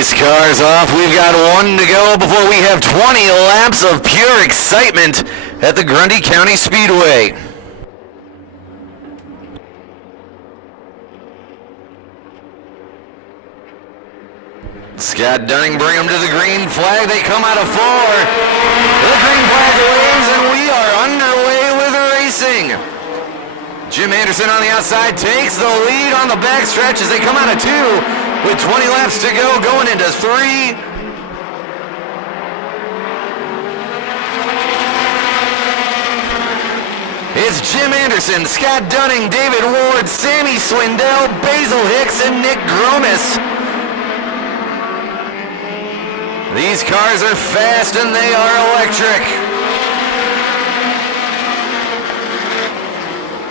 Pace cars off. We've got one to go before we have 20 laps of pure excitement at the Grundy County Speedway. Scott Dunning bring them to the green flag. They come out of four. The green flag waves and we are underway with racing. Jim Anderson on the outside takes the lead on the backstretch as they come out of two with 20 laps to go, going into three. It's Jim Anderson, Scott Dunning, David Ward, Sammy Swindell, Basil Hicks, and Nick Gromis. These cars are fast and they are electric.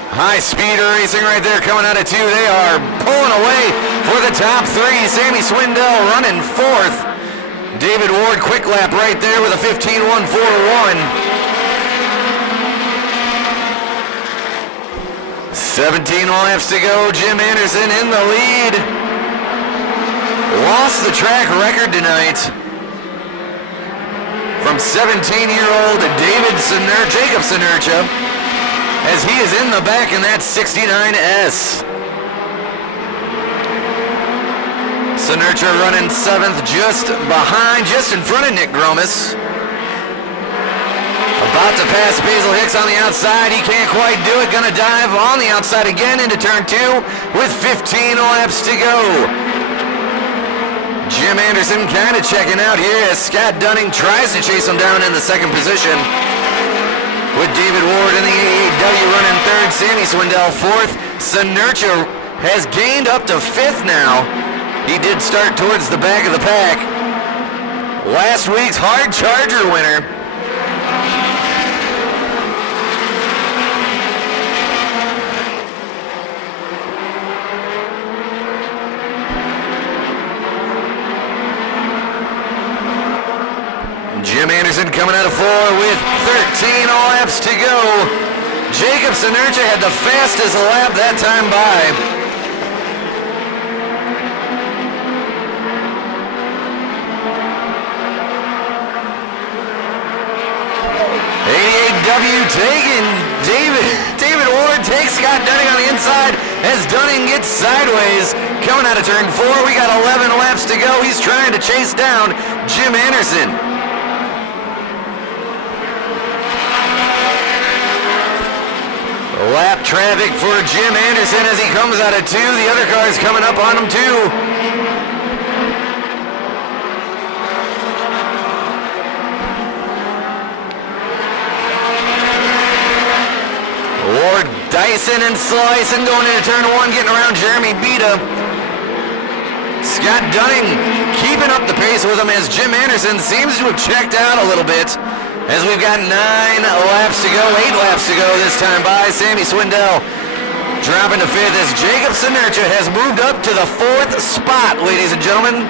High speed racing right there coming out of two. They are pulling away for the top three. Sammy Swindell running fourth. David Ward quick lap right there with a 15.141. 17 laps to go. Jim Anderson in the lead. Lost the track record tonight from 17-year-old Jacob Sinercha, as he is in the back in that 69S. Sinercha running seventh, just behind, just in front of Nick Gromis. About to pass Basil Hicks on the outside. He can't quite do it. Gonna dive on the outside again into turn two with 15 laps to go. Jim Anderson kind of checking out here as Scott Dunning tries to chase him down in the second position. With David Ward in the AAW running third, Sammy Swindell fourth. Sinercha has gained up to fifth now. He did start towards the back of the pack. Last week's hard charger winner. Jim Anderson coming out of four with 13 laps to go. Jacob Sinercha had the fastest lap that time by. AAW taking David Ward takes Scott Dunning on the inside as Dunning gets sideways. Coming out of turn four, we got 11 laps to go. He's trying to chase down Jim Anderson. Lap traffic for Jim Anderson as he comes out of two. The other cars coming up on him too. Ward dicing and slicing going into turn one, getting around Jeremy Beta. Scott Dunning keeping up the pace with him as Jim Anderson seems to have checked out a little bit. As we've got 9 laps to go, 8 laps to go this time by. Sammy Swindell dropping to fifth as Jacob Sinercha has moved up to the fourth spot, ladies and gentlemen.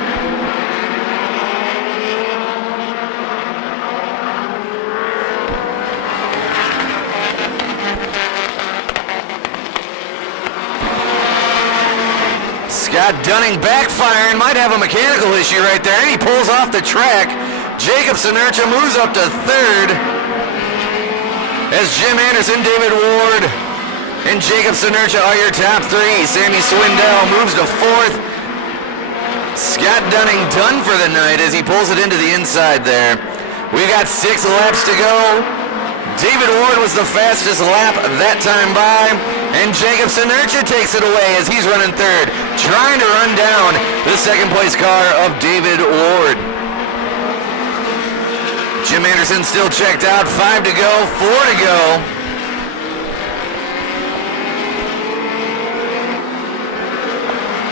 Scott Dunning backfiring, might have a mechanical issue right there. He pulls off the track. Jacob Sinercha moves up to third as Jim Anderson, David Ward, and Jacob Sinercha are your top three. Sammy Swindell moves to fourth. Scott Dunning done for the night as he pulls it into the inside there. We got 6 laps to go. David Ward was the fastest lap that time by, and Jacob Sinercha takes it away as he's running third, trying to run down the second place car of David Ward. Jim Anderson still checked out. 5 to go, 4 to go.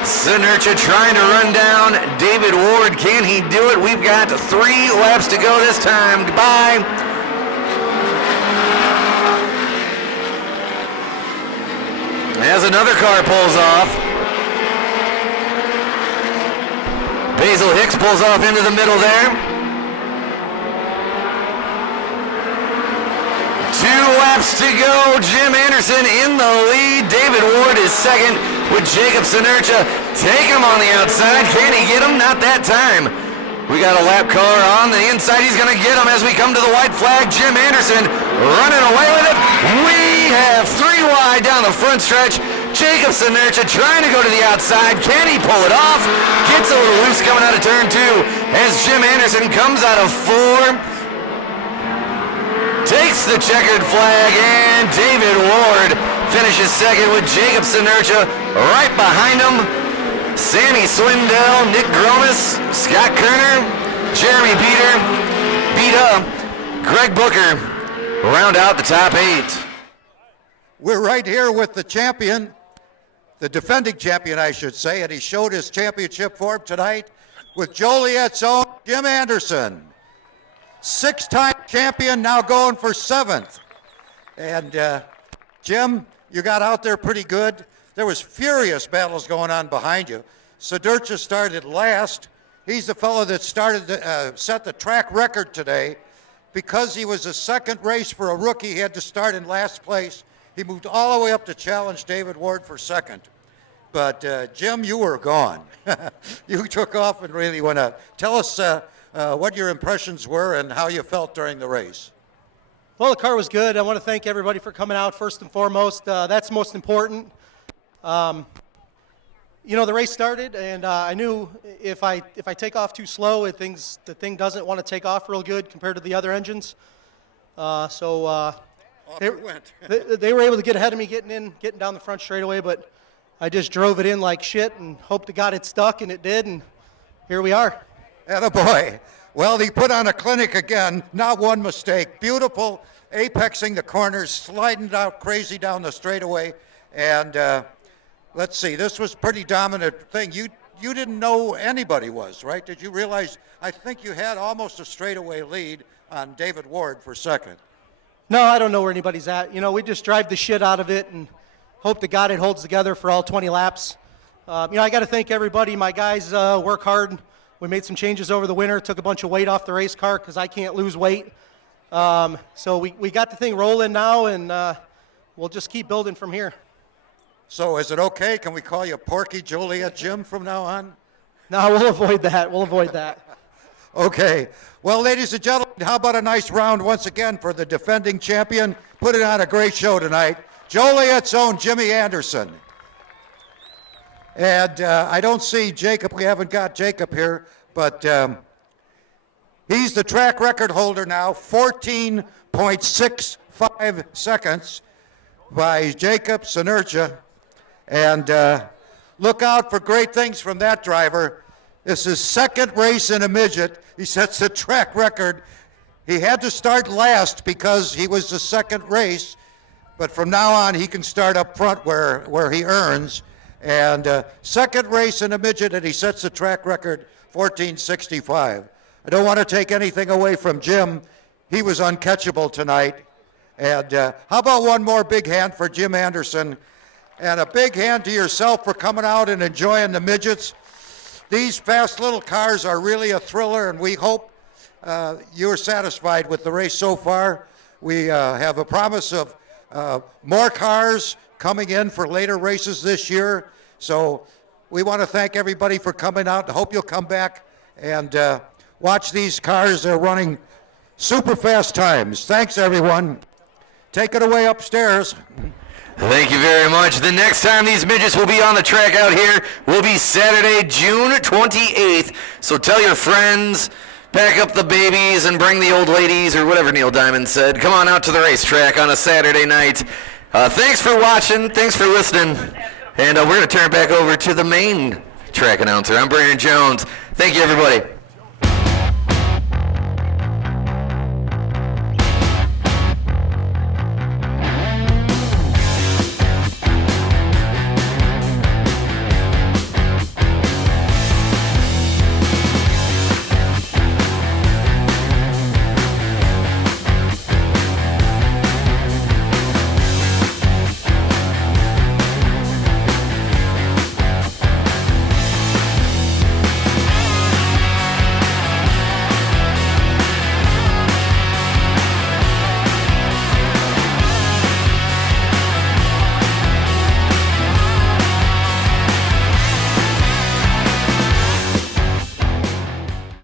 Sinercha trying to run down David Ward. Can he do it? We've got 3 laps to go this time. Goodbye. As another car pulls off. Basil Hicks pulls off into the middle there. 2 laps to go. Jim Anderson in the lead. David Ward is second with Jacob Sinercha Take him on the outside. Can he get him? Not that time. We got a lap car on the inside. He's going to get him as we come to the white flag. Jim Anderson running away with it. We have 3 wide down the front stretch. Jacobson trying to go to the outside. Can he pull it off? Gets a little loose coming out of turn 2 as Jim Anderson comes out of 4. Takes the checkered flag, and David Ward finishes second with Jacobson right behind him. Sammy Swindell, Nick Gromas, Scott Kerner, Jeremy Beta, Greg Booker round out the top 8. We're right here with the champion, the defending champion, I should say, and he showed his championship form tonight with Joliet's own Jim Anderson. 6-time champion, now going for 7th. And Jim, you got out there pretty good. There was furious battles going on behind you. Sedercha started last. He's the fellow that set the track record today. Because he was a second race for a rookie, he had to start in last place. He moved all the way up to challenge David Ward for second. But Jim, you were gone. You took off and really went out. Tell us what your impressions were and how you felt during the race. Well, the car was good. I want to thank everybody for coming out first and foremost. That's most important. You know, the race started, and I knew if I take off too slow, the thing doesn't want to take off real good compared to the other engines. They were able to get ahead of me getting down the front straightaway, but I just drove it in like shit and hoped to God it stuck, and it did, and here we are. Attaboy. Well, he put on a clinic again, not one mistake. Beautiful, apexing the corners, sliding out crazy down the straightaway, and let's see, this was pretty dominant thing. You didn't know anybody was, right? Did you realize, I think you had almost a straightaway lead on David Ward for second. No, I don't know where anybody's at. You know, we just drive the shit out of it and hope to God it holds together for all 20 laps. You know, I got to thank everybody. My guys work hard. We made some changes over the winter, took a bunch of weight off the race car because I can't lose weight. So we got the thing rolling now, and we'll just keep building from here. So is it okay? Can we call you Porky Joliet Jim from now on? No, we'll avoid that. We'll avoid that. Okay. Well, ladies and gentlemen, how about a nice round once again for the defending champion? Put it on a great show tonight. Joliet's own Jimmy Anderson. And I don't see Jacob. We haven't got Jacob here, but he's the track record holder now, 14.65 seconds by Jacob Sinercha. And look out for great things from that driver. This is second race in a midget. He sets the track record. He had to start last because he was the second race, but from now on he can start up front where he earns. And second race in a midget, and he sets the track record, 14.65. I don't want to take anything away from Jim. He was uncatchable tonight. And how about one more big hand for Jim Anderson? And a big hand to yourself for coming out and enjoying the midgets. These fast little cars are really a thriller, and we hope you're satisfied with the race so far. We have a promise of more cars coming in for later races this year. So we want to thank everybody for coming out. I hope you'll come back and watch these cars. They're running super fast times. Thanks, everyone. Take it away upstairs. Thank you very much. The next time these midgets will be on the track out here will be Saturday, June 28th. So tell your friends, pack up the babies, and bring the old ladies, or whatever Neil Diamond said. Come on out to the racetrack on a Saturday night. Thanks for watching. Thanks for listening. And we're going to turn it back over to the main track announcer. I'm Brandon Jones. Thank you, everybody.